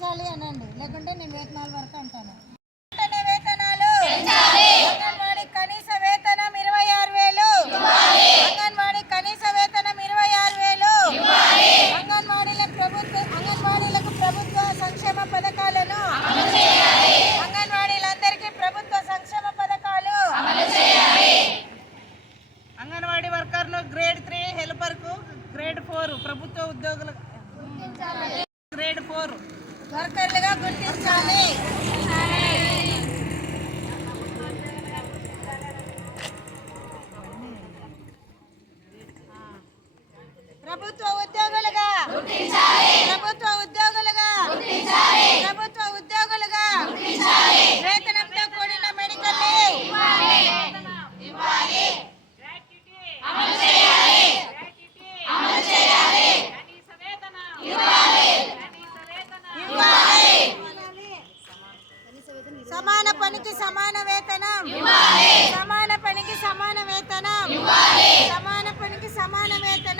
పెంచాలి అనండి, లేకుంటే నేను వేతనాల వరకు అంటాను. వేతనాలు అంగన్వాడీ కనీస వేతనం 26,000. అంగన్వాడీ కనీస వేతనం 26,000. అంగన్వాడీలకు ప్రభుత్వ సంక్షేమ పథకాలను అంగన్వాడీలందరికీ ప్రభుత్వ సంక్షేమ పథకాలు అంగన్వాడీ వర్కర్ను గ్రేడ్ 3, హెల్పర్కు గ్రేడ్ 4, ప్రభుత్వ ఉద్యోగులు గ్రేడ్ 4 వర్కర్లుగా గుర్తించాలి. ప్రభుత్వ ఉద్యోగులుగా వేతనంతో కూడిన మెడికల్ సమాన పనికి సమాన వేతనం, సమాన పనికి సమాన వేతనం, సమాన పనికి సమాన వేతనం.